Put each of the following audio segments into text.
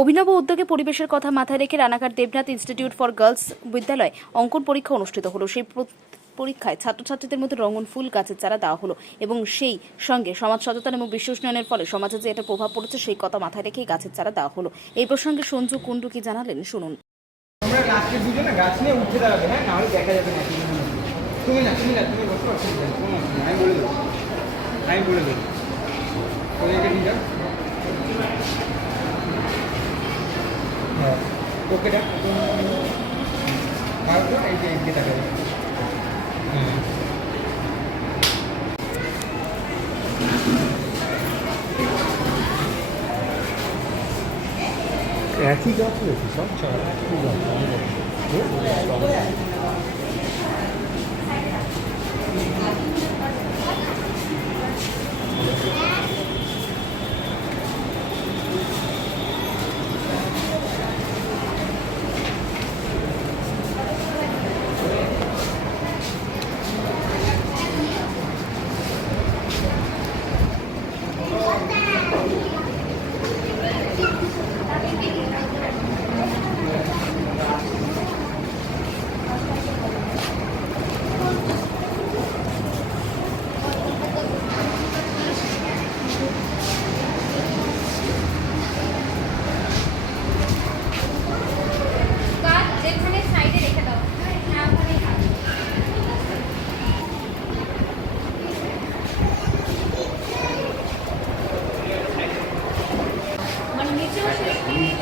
অভিনব উদ্যোগে পরিবেশের কথা মাথায় রেখে Ranaghat Debnath institute for girls বিদ্যালয়ে অঙ্কন পরীক্ষা অনুষ্ঠিত হলো। সেই পরীক্ষায় ছাত্রছাত্রীদের মধ্যে রঙন ফুল গাছের চারা দেওয়া হলো এবং সেই সঙ্গে সমাজ সচেতন এবং বিশ্ব উষ্ণায়নের ফলে সমাজে যে এটা প্রভাব পড়েছে সেই কথা মাথায় রেখেই গাছের চারা দেওয়া হলো। এই প্রসঙ্গে সঞ্জু কুণ্ডু কি জানালেন শুনুন। তোমরা লাস্টে দুজনে গাছ নিয়ে উঠে দাঁড়াবে নাহলে দেখা যাবে না তুমি না তুমি না তুমি বসো অসুবিধা নেই, কোনো অসুবিধা নেই, আমি বলে দেবো আমি বলে দেবো। ওদেরকে নিয়ে যাও হ্যাঁ ওকেটা মারবো এই যে এদিকে তাকাবে হ্যাঁ একই গাছ রয়েছে সব চারা একই গাছ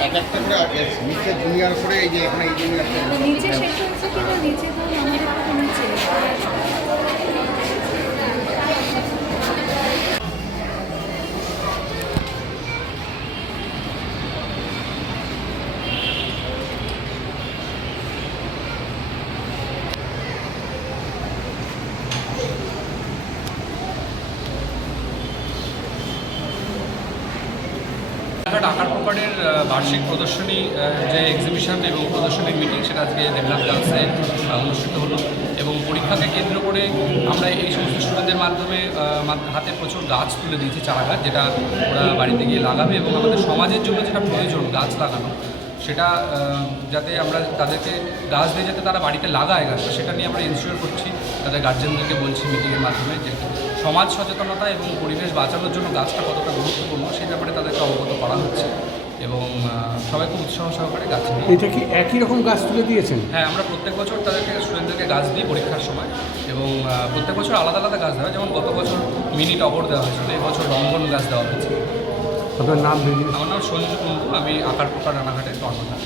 এক একটা করে দুনিয়ার উপরে এই যে এখানে এই জন্য নিচে শেষ হচ্ছে কিন্তু নিচে তো আমাদের নিচে আহ, বার্ষিক প্রদর্শনী যে এক্সিবিশন এবং প্রদর্শনীর মিটিং সেটা আজকে দেবনাথ গার্লসে অনুষ্ঠিত হলো এবং পরীক্ষাকে কেন্দ্র করে আমরা এই সমস্ত স্টুডেন্টদের মাধ্যমে হাতে প্রচুর গাছ তুলে দিয়েছি চারা গাছ যেটা ওরা বাড়িতে গিয়ে লাগাবে এবং আমাদের সমাজের জন্য যেটা প্রয়োজন গাছ লাগানো সেটা যাতে আমরা তাদেরকে গাছ দিয়ে যাতে তারা বাড়িতে লাগায় গাছটা সেটা নিয়ে আমরা ইনশিওর করছি। তাদের গার্জেনদেরকে বলছি মিটিংয়ের মাধ্যমে যে সমাজ সচেতনতা এবং পরিবেশ বাঁচানোর জন্য গাছটা কতটা গুরুত্বপূর্ণ সেই ব্যাপারে তাদেরকে অবগত করা হচ্ছে। এবং সবাইকে সবাই খুব উৎসাহ সহকারে গাছ এটা কি একই রকম গাছ তুলে দিয়েছেন? হ্যাঁ আমরা প্রত্যেক বছর তাদেরকে স্টুডেন্টদেরকে গাছ দিই পরীক্ষার সময় এবং প্রত্যেক বছর আলাদা আলাদা গাছ দেওয়া হয়। যেমন গত বছর মিনি টবর দেওয়া হয়েছিল এই বছর রঙ্গন গাছ দেওয়া হয়েছে। আপনার নাম আমার নাম সঞ্জু কুন্ডু আমি আকার প্রকার রানাঘাটের কর্মধার।